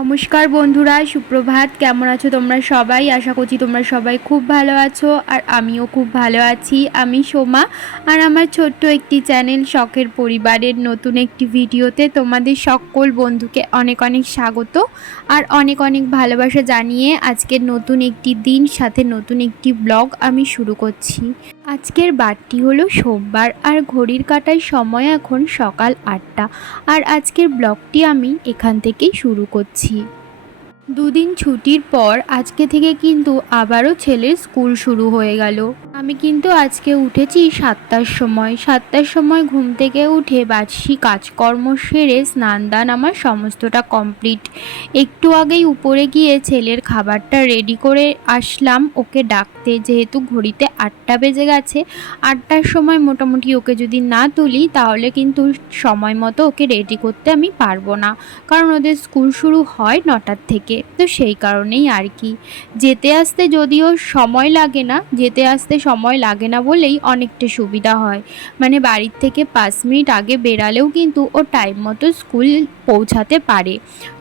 নমস্কার বন্ধুরা, সুপ্রভাত। কেমন আছো তোমরা সবাই? আশা করছি তোমরা সবাই খুব ভালো আছো, আর আমিও খুব ভালো আছি। আমি সোমা, আর আমার ছোট্ট একটি চ্যানেল শখের পরিবারের নতুন একটি ভিডিওতে তোমাদের সকল বন্ধুকে অনেক অনেক স্বাগত আর অনেক অনেক ভালোবাসা জানিয়ে আজকের নতুন একটি দিন সাথে নতুন একটি ব্লগ আমি শুরু করছি। আজকের বারটি হলো সোমবার, আর ঘড়ির কাঁটায় সময় এখন সকাল 8টা। আর আজকের ব্লগটি আমি এখান থেকেই শুরু করছি। দুদিন ছুটির পর আজকে থেকে কিন্তু আবারও ছেলের স্কুল শুরু হয়ে গেল। আমি কিন্তু আজকে উঠেছি 7টার সময় ঘুম থেকে উঠে বাসি কাজকর্ম সেরে স্নান দান আমার সমস্তটা কমপ্লিট। একটু আগেই উপরে গিয়ে ছেলের খাবারটা রেডি করে আসলাম ওকে ডাকতে, যেহেতু ঘড়িতে 8টা বেজে গেছে। 8টার সময় মোটামুটি ওকে যদি না তুলি তাহলে কিন্তু সময় মতো ওকে রেডি করতে আমি পারবো না, কারণ ওদের স্কুল শুরু হয় 9টার থেকে। তো সেই কারণেই আর কি, যেতে আসতে যদিও সময় লাগে না বলেই অনেকটা সুবিধা হয়। মানে বাড়ির থেকে 5 মিনিট আগে বেরালেও কিন্তু ও টাইম মতো স্কুল পৌঁছাতে পারে,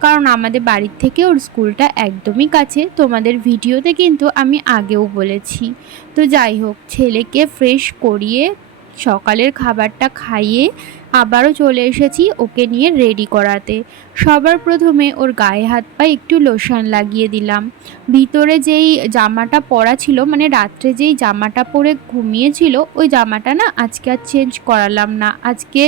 কারণ আমাদের বাড়ির থেকে ওর স্কুলটা একদমই কাছে। তোমাদের ভিডিওতে কিন্তু আমি আগেও বলেছি। তো যাই হোক, ছেলেকে ফ্রেশ করিয়ে সকালের খাবারটা খাইয়ে আবারও চলে এসেছি ওকে নিয়ে রেডি করাতে। সবার প্রথমে ওর গায়ে হাত পায়ে একটু লোশন লাগিয়ে দিলাম। ভিতরে যেই জামাটা পরা ছিল, মানে রাত্রে যেই জামাটা পরে ঘুমিয়েছিল, ওই জামাটা না আজকে আর চেঞ্জ করালাম না। আজকে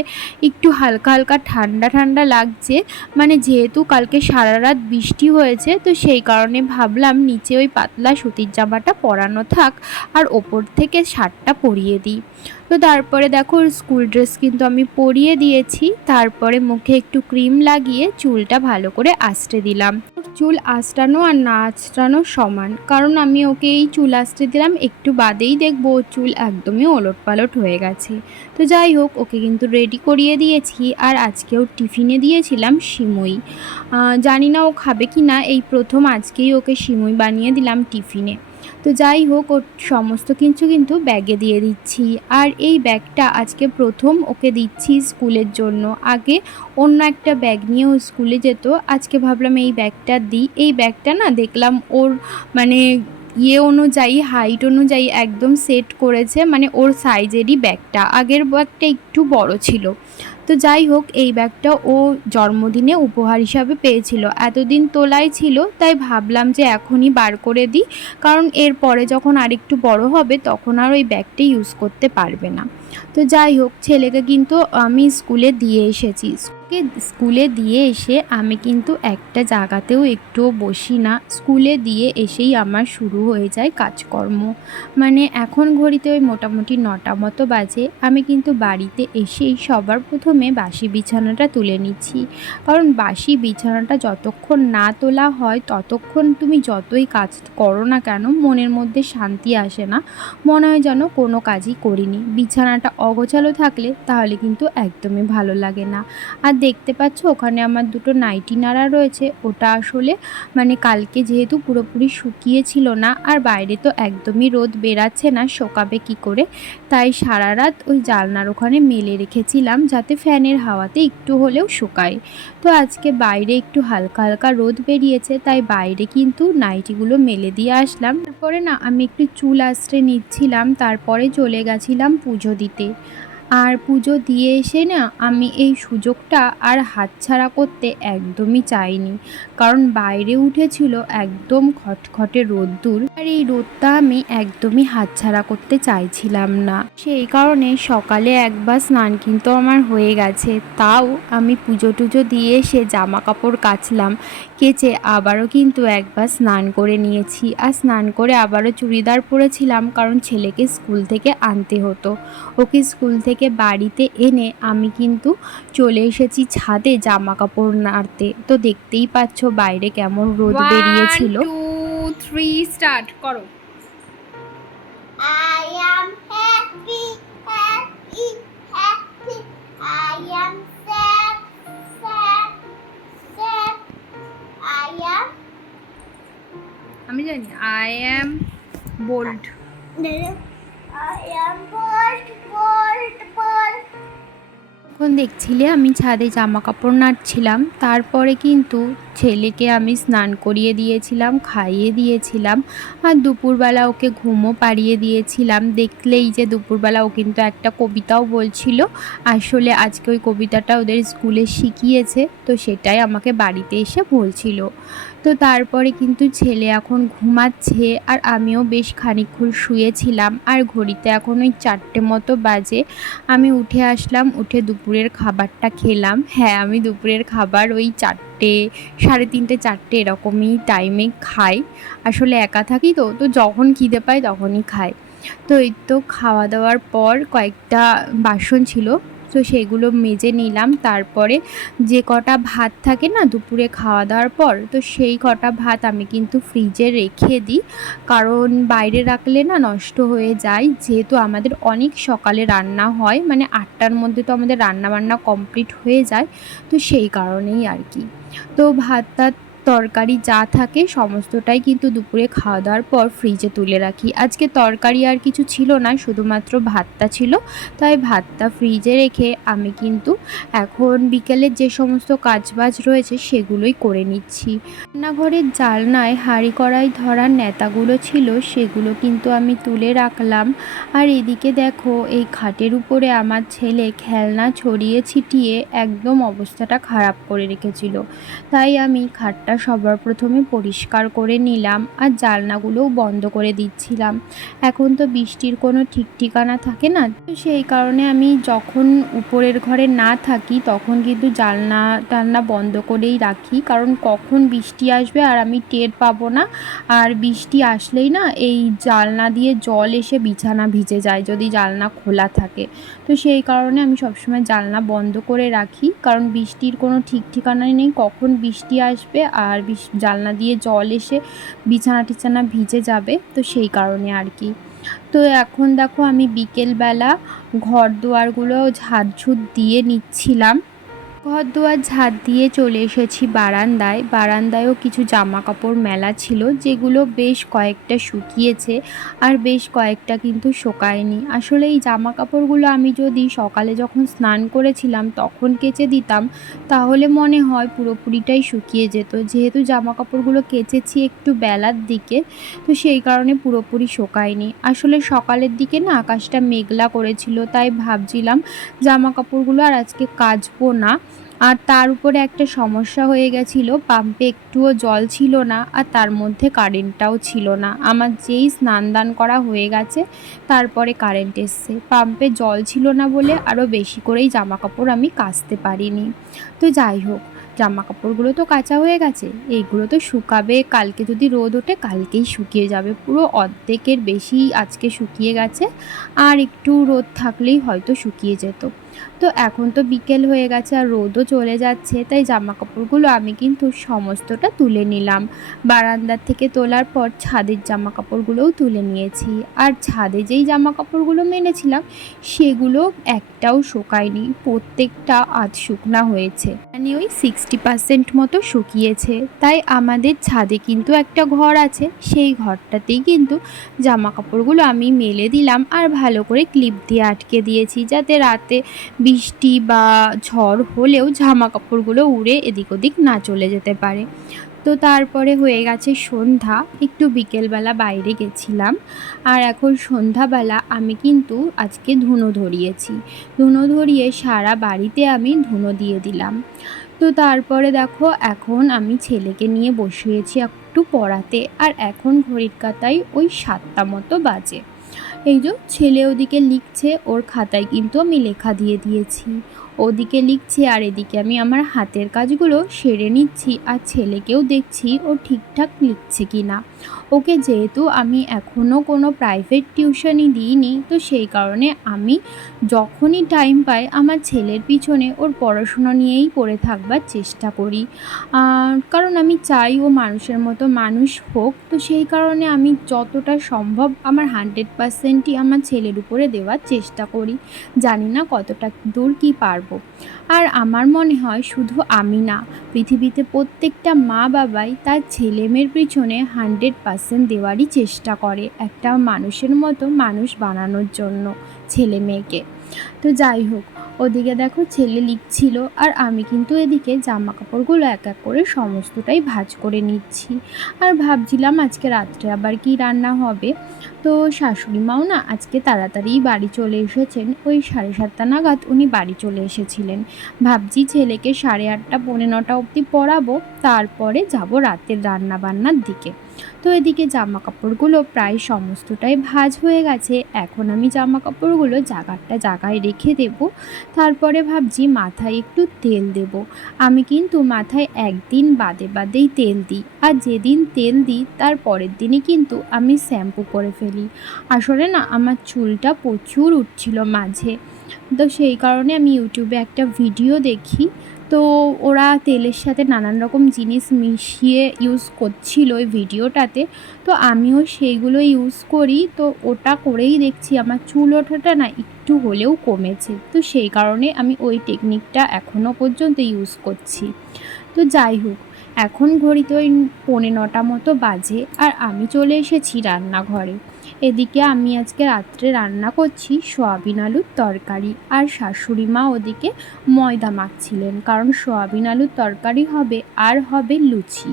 একটু হালকা হালকা ঠান্ডা ঠান্ডা লাগছে, মানে যেহেতু কালকে সারা রাত বৃষ্টি হয়েছে, তো সেই কারণে ভাবলাম নিচে ওই পাতলা সুতির জামাটা পরানো থাক আর ওপর থেকে শার্টটা পরিয়ে দিই। তো তারপরে দেখো স্কুল ড্রেস কিন্তু আমি পরিয়ে দিয়েছি। তারপরে মুখে একটু ক্রিম লাগিয়ে চুলটা ভালো করে আঁচড়ে দিলাম। চুল আঁচড়ানো আর না আঁচড়ানো সমান, কারণ আমি ওকে এই চুল আঁচড়ে দিলাম, একটু বাদেই দেখবো ওর চুল একদমই ওলট পালট হয়ে গেছে। তো যাই হোক, ওকে কিন্তু রেডি করিয়ে দিয়েছি। আর আজকেও টিফিনে দিয়েছিলাম সিমুই। জানি না ও খাবে কি না, এই প্রথম আজকেই ওকে সিমুই বানিয়ে দিলাম টিফিনে। তো যাই হোক, ওর সমস্ত কিছু কিন্তু ব্যাগে দিয়ে দিচ্ছি। আর এই ব্যাগটা আজকে প্রথম ওকে দিচ্ছি স্কুলের জন্য। আগে অন্য একটা ব্যাগ নিয়ে ও স্কুলে যেত, আজকে ভাবলাম এই ব্যাগটা দিই। এই ব্যাগটা না দেখলাম ওর মানে অনুযায়ী, হাইট অনুযায়ী একদম সেট করেছে, মানে ওর সাইজেরই ব্যাগটা। আগের ব্যাগটা একটু বড় ছিল। তো যাই হোক, এই ব্যাগটা ও জন্মদিনে উপহার হিসাবে পেয়েছিল, এতদিন তোলাই ছিল, তাই ভাবলাম যে এখনই বার করে দিই, কারণ এরপরে যখন আরেকটু বড় হবে তখন আর ওই ব্যাগটা ইউজ করতে পারবে না। তো যাই হোক, ছেলেকে কিন্তু আমি স্কুলে দিয়ে এসেছি। স্কুলে দিয়ে এসে আমি কিন্তু একটা জায়গাতেও একটুও বসি না। স্কুলে দিয়ে এসেই আমার শুরু হয়ে যায় কাজকর্ম। মানে এখন ঘড়িতে ওই মোটামুটি 9টা মতো বাজে। আমি কিন্তু বাড়িতে এসেই সবার প্রথমে বাসি বিছানাটা তুলে নিচ্ছি, কারণ বাসি বিছানাটা যতক্ষণ না তোলা হয় ততক্ষণ তুমি যতই কাজ করো না কেন মনের মধ্যে শান্তি আসে না, মনে হয় যেন কোনো কাজই করিনি। বিছানাটা অগোছালো থাকলে তাহলে কিন্তু একদমই ভালো লাগে না। আর দেখতে পাচ্ছ ওখানে আমার দুটো নাইটি নাড়া রয়েছে, ওটা আসলে মানে কালকে যেহেতু পুরোপুরি শুকিয়েছিল না, আর বাইরে তো একদমই রোদ বেরাচ্ছে না, শোকাবে কি করে, তাই সারা রাত ওই জানলার ওখানে মেলে রেখেছিলাম যাতে ফ্যানের হাওয়াতে একটু হলেও শুকায়। তো আজকে বাইরে একটু হালকা হালকা রোদ বেরিয়েছে, তাই বাইরে কিন্তু নাইটিগুলো মেলে দিয়ে আসলাম। তারপরে না আমি একটু চুল আঁচড়ে নিচ্ছিলাম, তারপরে চলে গেছিলাম পুজো দিতে। আর পুজো দিয়ে এসে না আমি এই সুযোগটা আর হাতছাড়া করতে একদমই চাইনি, কারণ বাইরে উঠেছিল একদম খটখটে রোদ্দুর, আর এই রোদটা আমি একদমই হাতছাড়া করতে চাইছিলাম না। সেই কারণে সকালে একবার স্নান কিন্তু আমার হয়ে গেছে, তাও আমি পুজো টুজো দিয়ে এসে জামা কাপড় কাচলাম, কেচে আবারও কিন্তু একবার স্নান করে নিয়েছি। আর স্নান করে আবারও চুড়িদার পরেছিলাম, কারণ ছেলেকে স্কুল থেকে আনতে হতো। ওকে স্কুল থেকে বাড়িতে এনে আমি কিন্তু চলে এসেছি ছাদে জামা কাপড় নাড়তে। তো দেখতেই পাচ্ছ বাইরে কেমন রোদ বেরিয়েছিল। 1 2 3 স্টার্ট করো। I am happy, happy, happy. I am sad, sad, sad. I am. আমি জানি I am bold. I am bold, bold, bold. এখন দেখছিলে আমি ছাদে জামা কাপড় নাড়ছিলাম, তারপরে কিন্তু ছেলেকে আমি স্নান করিয়ে দিয়েছিলাম, খাইয়ে দিয়েছিলাম, আর দুপুরবেলা ওকে ঘুমও পাড়িয়ে দিয়েছিলাম। দেখলেই যে দুপুরবেলা ও কিন্তু একটা কবিতাও বলছিল। আসলে আজকে ওই কবিতাটা ওদের স্কুলে শিখিয়েছে, তো সেটাই আমাকে বাড়িতে এসে বলছিল। তো তারপরে কিন্তু ছেলে এখন ঘুমাচ্ছে আর আমিও বেশ খানিকক্ষণ শুয়েছিলাম। আর ঘড়িতে এখন ওই 4টে মতো বাজে। আমি উঠে আসলাম, উঠে দুপুরের খাবারটা খেলাম। হ্যাঁ, আমি দুপুরের খাবার ওই 4টে, 3:30, 4টে এরকমই টাইমে খাই। আসলে একা থাকি তো, তো যখন খিদে পাই তখনই খাই। তো এই তো খাওয়া দাওয়ার পর কয়েকটা বাসন ছিল, তো সেগুলো মেজে নিলাম। তারপরে যে কটা ভাত থাকে না দুপুরে খাওয়া দাওয়ার পর, তো সেই কটা ভাত আমি কিন্তু ফ্রিজে রেখে দিই, কারণ বাইরে রাখলে না নষ্ট হয়ে যায়। যেহেতু আমাদের অনেক সকালে রান্না হয়, মানে 8টার মধ্যে তো আমাদের রান্না বান্না কমপ্লিট হয়ে যায়, তো সেই কারণেই আর কি। তো ভাত টাত তরকারি যা থাকে সমস্তটাই কিন্তু দুপুরে খাওয়া দাওয়ার পর ফ্রিজে তুলে রাখি। আজকে তরকারি আর কিছু ছিল না, শুধুমাত্র ভাতটা ছিল, তাই ভাতটা ফ্রিজে রেখে আমি কিন্তু এখন বিকেলের যে সমস্ত কাজবাজ রয়েছে সেগুলোই করে নিচ্ছি। রান্নাঘরের জানলায় হাঁড়ি কড়াই ধরার নেতাগুলো ছিল, সেগুলো কিন্তু আমি তুলে রাখলাম। আর এদিকে দেখো, এই খাটের উপরে আমার ছেলে খেলনা ছড়িয়ে ছিটিয়ে একদম অবস্থাটা খারাপ করে রেখেছিল, তাই আমি খাটটা সবার প্রথমে পরিষ্কার করে নিলাম আর জানলাগুলোও বন্ধ করে দিচ্ছিলাম। এখন তো বৃষ্টির কোনো ঠিক ঠিকানা থাকে না, তো সেই কারণে আমি যখন উপরের ঘরে না থাকি তখন কিন্তু জানলা টালনা বন্ধ করেই রাখি, কারণ কখন বৃষ্টি আসবে আর আমি টের পাবো না। আর বৃষ্টি আসলেই না এই জানলা দিয়ে জল এসে বিছানা ভিজে যায় যদি জানলা খোলা থাকে। তো সেই কারণে আমি সবসময় জানলা বন্ধ করে রাখি, কারণ বৃষ্টির কোনো ঠিক ঠিকানাই নেই কখন বৃষ্টি আসবে আর জানলা দিয়ে জল এসে বিছানা টিছানা ভিজে যাবে, তো সেই কারণে আর কি। তো এখন দেখো আমি বিকেলবেলা ঘর দুয়ারগুলো ঝাড়ঝুট দিয়ে নিচ্ছিলাম। ঘর দুয়ার ঝাড় দিয়ে চলে এসেছি বারান্দায়। বারান্দায়ও কিছু জামা কাপড় মেলা ছিল, যেগুলো বেশ কয়েকটা শুকিয়েছে আর বেশ কয়েকটা কিন্তু শুকায়নি। আসলে এই জামা কাপড়গুলো আমি যদি সকালে যখন স্নান করেছিলাম তখন কেচে দিতাম, তাহলে মনে হয় পুরোপুরিটাই শুকিয়ে যেত। যেহেতু জামা কাপড়গুলো কেচেছি একটু বেলার দিকে, তো সেই কারণে পুরোপুরি শুকায়নি। আসলে সকালের দিকে না আকাশটা মেঘলা করেছিল, তাই ভাবছিলাম জামা কাপড়গুলো আর আজকে কাচবো না। আর তার উপরে একটা সমস্যা হয়ে গেছিলো, পাম্পে একটুও জল ছিল না আর তার মধ্যে কারেন্টটাও ছিল না। আমার যেই স্নান দান করা হয়ে গেছে তারপরে কারেন্ট এসছে, পাম্পে জল ছিল না বলে আরও বেশি করেই জামা কাপড় আমি কাচতে পারিনি। তো যাই হোক, জামা কাপড়গুলো তো কাচা হয়ে গেছে, এইগুলো তো শুকাবে কালকে, যদি রোদ ওঠে কালকেই শুকিয়ে যাবে। পুরো অর্ধেকের বেশি আজকে শুকিয়ে গেছে, আর একটু রোদ থাকলেই হয়তো শুকিয়ে যেত। তো এখন তো বিকেল হয়ে গেছে আর রোদও চলে যাচ্ছে, তাই জামা কাপড়গুলো আমি কিন্তু সমস্তটা তুলে নিলাম। বারান্দার থেকে তোলার পর ছাদের জামা কাপড়গুলোও তুলে নিয়েছি। আর ছাদে যেই জামা কাপড়গুলো মেলেছিলাম সেগুলো একটাও শুকায়নি, প্রত্যেকটা আধ শুকনা হয়েছে, মানে ওই 60% মতো শুকিয়েছে। তাই আমাদের ছাদে কিন্তু একটা ঘর আছে, সেই ঘরটাতেই কিন্তু জামা কাপড়গুলো আমি মেলে দিলাম আর ভালো করে ক্লিপ দিয়ে আটকে দিয়েছি, যাতে রাতে বৃষ্টি বা ঝড় হলেও জামা কাপড়গুলো উড়ে এদিক ওদিক না চলে যেতে পারে। তো তারপরে হয়ে গেছে সন্ধ্যা, একটু বিকেলবেলা বাইরে গেছিলাম। আর এখন সন্ধ্যাবেলা আমি কিন্তু আজকে ধুনো ধরিয়েছি, ধুনো ধরিয়ে সারা বাড়িতে আমি ধুনো দিয়ে দিলাম। তো তারপরে দেখো এখন আমি ছেলেকে নিয়ে বসিয়েছি একটু পড়াতে, আর এখন ঘড়ির কাঁটায় ওই 7টা মতো বাজে। এই যে ছেলে ওদিকে লিখছে, ওর খাতায় কিন্তু আমি লেখা দিয়ে দিয়েছি, ওদিকে লিখছে আর এদিকে আমি আমার হাতের কাজগুলো সেরে নিচ্ছি আর ছেলেকেও দেখছি ও ঠিকঠাক লিখছে কি না। ওকে যেহেতু আমি এখনও কোনো প্রাইভেট টিউশনই দিইনি, তো সেই কারণে আমি যখনই টাইম পাই আমার ছেলের পিছনে ওর পড়াশুনো নিয়েই পড়ে থাকবার চেষ্টা করি, কারণ আমি চাই ও মানুষের মতো মানুষ হোক। তো সেই কারণে আমি যতটা সম্ভব আমার 100%ই আমার ছেলের উপরে দেওয়ার চেষ্টা করি। জানি না কতটা দূর কী পারবো। আর আমার মনে হয় শুধু আমি না, পৃথিবীতে প্রত্যেকটা মা বাবাই তার ছেলে মেয়ের পিছনে 100% দেওয়ারই চেষ্টা করে, একটা মানুষের মতো মানুষ বানানোর জন্য ছেলে মেয়েকে। তো যাই হোক, ও ওদিকে দেখো ছেলে লিখছিল আর আমি কিন্তু এদিকে জামা কাপড়গুলো এক এক করে সমস্তটাই ভাঁজ করে নিচ্ছি। আর ভাবছিলাম আজকে রাত্রে আবার কি রান্না হবে। তো শাশুড়ি মাও না আজকে তাড়াতাড়ি বাড়ি চলে এসেছেন, ওই 7:30 নাগাদ উনি বাড়ি চলে এসেছিলেন। ভাবছি ছেলেকে 8:30 পৌনে 9 অবধি পড়াবো, তারপরে যাব রাতের রান্না বান্নার দিকে। তো এদিকে জামা কাপড়গুলো প্রায় সমস্তটাই ভাঁজ হয়ে গেছে। এখন আমি জামা কাপড়গুলো জায়গায় রেখে দেব। তারপরে ভাবছি মাথায় একটু তেল দেব। আমি কিন্তু মাথায় একদিন বাদেই তেল দিই, আর যেদিন তেল দিই তার পরের দিনই কিন্তু আমি শ্যাম্পু করে ফেলি। আসলে না আমার চুলটা প্রচুর উঠছিল মাঝে, তো সেই কারণে আমি ইউটিউবে একটা ভিডিও দেখি। তো ওরা তেলের সাথে নানান রকম জিনিস মিশিয়ে ইউজ করছিল ওই ভিডিওটাতে, তো আমিও সেইগুলো ইউজ করি। তো ওটা করেই দেখছি আমার চুল ওঠাটা না একটু হলেও কমেছে। তো সেই কারণে আমি ওই টেকনিকটা এখনও পর্যন্ত ইউজ করছি। তো যাই হোক, এখন ঘড়িতে ওই পৌনে 9 মতো বাজে আর আমি চলে এসেছি রান্নাঘরে। এদিকে আমি আজকে রাত্রে রান্না করছি সয়াবিন আলুর তরকারি, আর শাশুড়ি মা ওদিকে ময়দা মাখছিলেন, কারণ সয়াবিন আলুর তরকারি হবে আর হবে লুচি।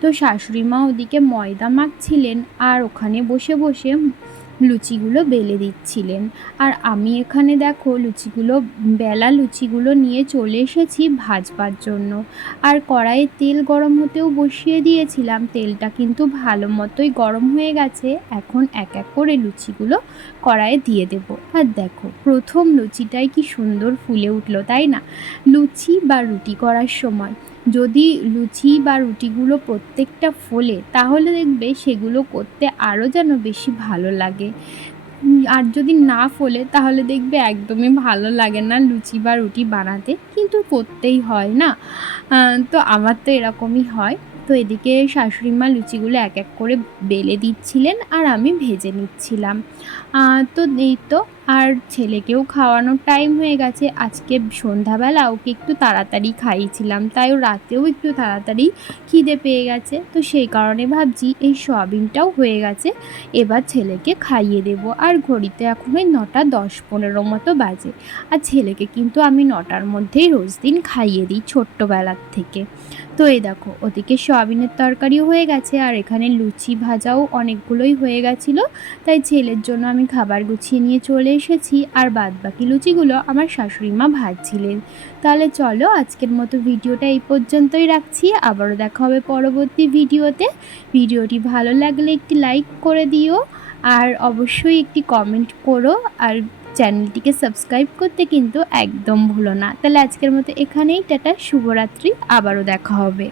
তো শাশুড়ি মা ওদিকে ময়দা মাখছিলেন আর ওখানে বসে বসে লুচিগুলো বেলে দিচ্ছিলেন। আর আমি এখানে দেখো লুচিগুলো নিয়ে চলে এসেছি ভাজবার জন্য। আর কড়াইয়ে তেল গরম হতেও বসিয়ে দিয়েছিলাম, তেলটা কিন্তু ভালো মতোই গরম হয়ে গেছে। এখন এক এক করে লুচিগুলো কড়াইয়ে দিয়ে দেব। আর দেখো প্রথম লুচিটাই কি সুন্দর ফুলে উঠলো, তাই না? লুচি বা রুটি করার সময় যদি লুচি বা রুটিগুলো প্রত্যেকটা ফোলে তাহলে দেখবে সেগুলো করতে আরও যেন বেশি ভালো লাগে। আর যদি না ফোলে তাহলে দেখবে একদমই ভালো লাগে না লুচি বা রুটি বানাতে, কিন্তু করতেই হয় না। তো আমার তো এরকমই হয়। তো এদিকে শাশুড়ি মা লুচিগুলো এক এক করে বেলে দিচ্ছিলেন আর আমি ভেজে নিচ্ছিলাম। তো এই তো, আর ছেলেকেও খাওয়ানোর টাইম হয়ে গেছে। আজকে সন্ধ্যাবেলা ওকে একটু তাড়াতাড়ি খাইয়েছিলাম, তাই ও রাতেও একটু তাড়াতাড়ি খিদে পেয়ে গেছে। তো সেই কারণে ভাবছি এই সয়াবিনটাও হয়ে গেছে, এবার ছেলেকে খাইয়ে দেব। আর ঘড়িতে এখন ওই 9:10-15 মতো বাজে। আর ছেলেকে কিন্তু আমি 9টার মধ্যেই রোজ দিন খাইয়ে দিই ছোট্টবেলার থেকে। তো এই দেখো ওদিকে সয়াবিনের তরকারিও হয়ে গেছে আর এখানে লুচি ভাজাও অনেকগুলোই হয়ে গেছিলো, তাই ছেলের জন্য আমি খাবার গুছিয়ে নিয়ে চলে এসেছি। আর বাদবাকি লুচিগুলো আমার শাশুড়ি মা ভাজছিলেন। তাহলে চলো আজকের মতো ভিডিওটা এই পর্যন্তই রাখছি, আবারও দেখা হবে পরবর্তী ভিডিওতে। ভিডিওটি ভালো লাগলে একটি লাইক করে দিও, আর অবশ্যই একটি কমেন্ট করো, আর চ্যানেলটিকে সাবস্ক্রাইব করতে কিন্তু একদম ভুলো না। তাহলে আজকের মতো এখানেই টাটা, শুভরাত্রি, আবারও দেখা হবে।